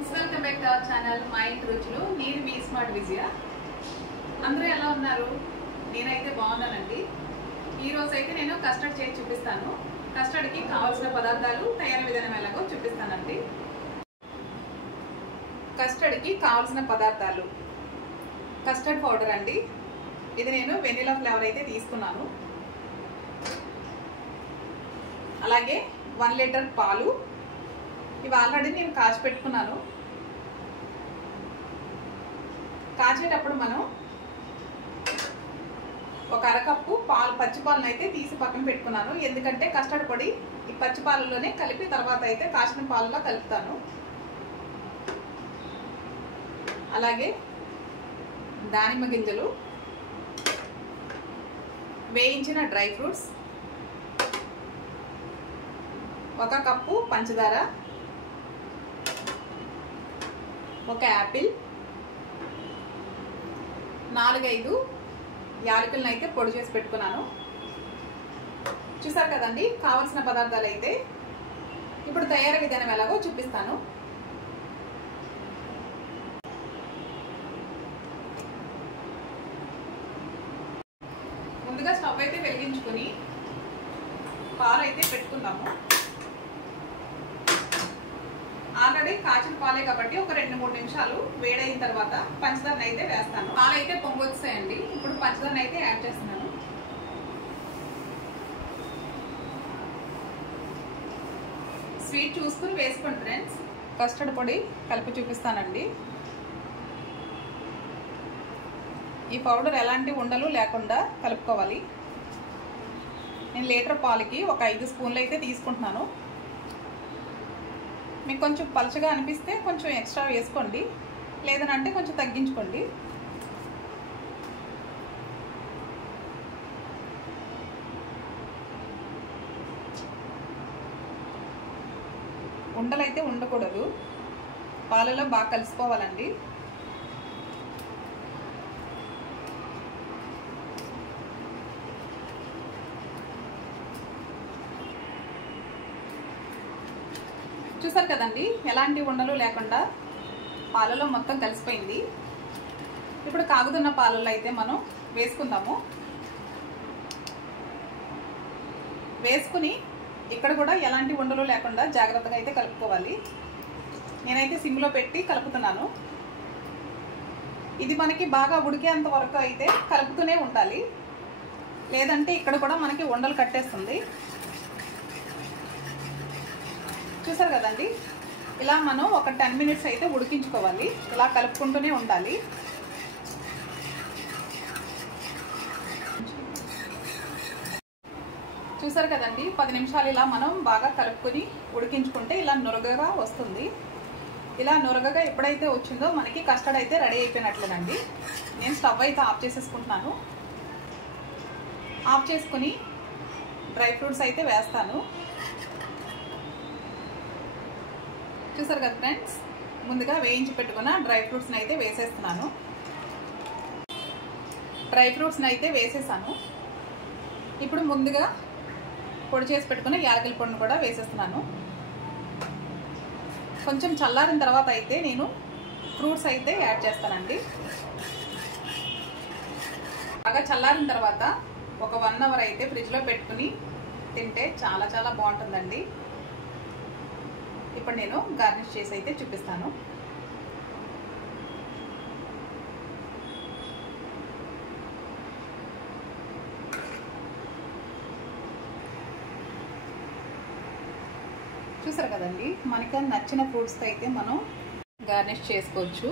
Friends, welcome back to our channel మా ఇంటి రుచులు. నేను మీ స్మార్ట్ విజయ. అందరూ ఎలా ఉన్నారు? నేనైతే బాగున్నానండి. ఈరోజు అయితే నేను కస్టర్డ్ చేసి చూపిస్తాను. కస్టర్డ్కి కావాల్సిన పదార్థాలు, తయారీ విధానం ఎలాగో చూపిస్తానండి. కస్టర్డ్కి కావాల్సిన పదార్థాలు: కస్టర్డ్ పౌడర్ అండి, ఇది నేను వెనిలా ఫ్లేవర్ అయితే తీసుకున్నాను. అలాగే 1 లీటర్ పాలు, ఇవి ఆల్రెడీ నేను కాచి పెట్టుకున్నాను. కాచేటప్పుడు మనం ఒక అరకప్పు పాలు, పచ్చి పాలను అయితే తీసి పక్కన పెట్టుకున్నాను. ఎందుకంటే కస్టర్డ్ పొడి ఈ పచ్చి పాలలోనే కలిపి తర్వాత అయితే కాచిన పాలలో కలుపుతాను. అలాగే దానిమ్మ గింజలు, వేయించిన డ్రై ఫ్రూట్స్, 1 కప్పు పంచదార, 1 యాపిల్, 4-5 యాలకులను అయితే పొడి చేసి పెట్టుకున్నాను. చూసారు కదండి కావాల్సిన పదార్థాలు అయితే. ఇప్పుడు తయారీ విధానం ఎలాగో చూపిస్తాను. ముందుగా స్టవ్ అయితే వెలిగించుకొని పాలు అయితే పెట్టుకుందాము. ఆల్రెడీ కాచిన పాలే కాబట్టి ఒక 2-3 నిమిషాలు వేడైన తర్వాత పంచదారని అయితే వేస్తాను. పాలు అయితే పొంగొచ్చాయండి. ఇప్పుడు పంచదారని అయితే యాడ్ చేస్తున్నాను. స్వీట్ చూసుకుని వేసుకోండి ఫ్రెండ్స్. కస్టర్డ్ పొడి కలిపి చూపిస్తానండి. ఈ పౌడర్ ఎలాంటి ఉండలు లేకుండా కలుపుకోవాలి. నేను లీటర్ పాలకి ఒక 5 స్పూన్లు అయితే తీసుకుంటున్నాను. మీకు కొంచెం పలచగా అనిపిస్తే కొంచెం ఎక్స్ట్రా వేసుకోండి, లేదనంటే కొంచెం తగ్గించుకోండి. ఉండలైతే ఉండకూడదు, పాలలో బాగా కలిసిపోవాలండి. చూసారు కదండి ఎలాంటి ఉండలు లేకుండా పాలలో మొత్తం కలిసిపోయింది. ఇప్పుడు కాగుతున్న పాలలో అయితే మనం వేసుకుందాము. వేసుకుని ఇక్కడ కూడా ఎలాంటి ఉండలు లేకుండా జాగ్రత్తగా అయితే కలుపుకోవాలి. నేనైతే సిమ్లో పెట్టి కలుపుతున్నాను. ఇది మనకి బాగా ఉడికేంత వరకు అయితే కలుపుతూనే ఉండాలి, లేదంటే ఇక్కడ కూడా మనకి ఉండలు కట్టేస్తుంది. చూసారు కదండి ఇలా మనం ఒక 10 మినిట్స్ అయితే ఉడికించుకోవాలి. ఇలా కలుపుకుంటూనే ఉండాలి. చూసారు కదండి 10 నిమిషాలు ఇలా మనం బాగా కలుపుకొని ఉడికించుకుంటే ఇలా నురగగా వస్తుంది. ఇలా నురగగా ఎప్పుడైతే వచ్చిందో మనకి కస్టర్డ్ అయితే రెడీ అయిపోయినట్లేనండి. నేను స్టవ్ అయితే ఆఫ్ చేసేసుకుంటున్నాను. ఆఫ్ చేసుకుని డ్రై ఫ్రూట్స్ అయితే వేస్తాను. చూసారు కదా ఫ్రెండ్స్, ముందుగా వేయించి పెట్టుకున్న డ్రై ఫ్రూట్స్ని అయితే వేసేస్తున్నాను. డ్రై ఫ్రూట్స్ని అయితే వేసేసాను. ఇప్పుడు ముందుగా పొడి చేసి పెట్టుకున్న యాలకుల పొడిని కూడా వేసేస్తున్నాను. కొంచెం చల్లారిన తర్వాత అయితే నేను ఫ్రూట్స్ అయితే యాడ్ చేస్తానండి. బాగా చల్లారిన తర్వాత ఒక 1 అవర్ అయితే ఫ్రిడ్జ్లో పెట్టుకుని తింటే చాలా చాలా బాగుంటుందండి. ఇప్పుడు నేను గార్నిష్ చేసి అయితే చూపిస్తాను. చూసారు కదండి మనకి నచ్చిన ఫ్రూట్స్తో అయితే మనం గార్నిష్ చేసుకోవచ్చు.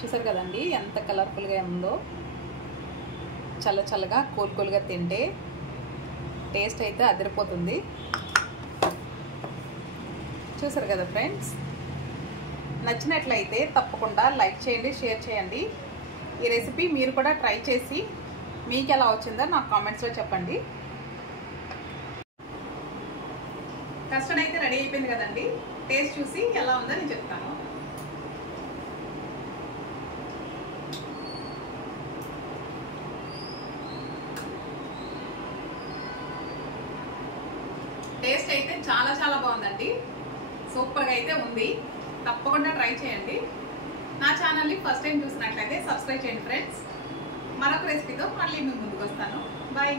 చూసారు కదండి ఎంత కలర్ఫుల్గా ఉందో. చల్ల చల్లగా కూల్ కూల్గా తింటే టేస్ట్ అయితే అదిరిపోతుంది. చూసారు కదా ఫ్రెండ్స్, నచ్చినట్లయితే తప్పకుండా లైక్ చేయండి, షేర్ చేయండి. ఈ రెసిపీ మీరు కూడా ట్రై చేసి మీకు ఎలా వచ్చిందో నాకు కామెంట్స్లో చెప్పండి. కస్టర్డ్ అయితే రెడీ అయిపోయింది కదండి. టేస్ట్ చూసి ఎలా ఉందో నేను చెప్తాను. టేస్ట్ అయితే చాలా చాలా బాగుందండి. సూపర్ గా అయితే ఉంది. తప్పకుండా ట్రై చేయండి. నా ఛానల్ని ఫస్ట్ టైం చూసినట్లయితే సబ్స్క్రైబ్ చేయండి ఫ్రెండ్స్. మరొక రెసిపీతో మళ్ళీ మీ ముందుకు వస్తాను. బాయ్.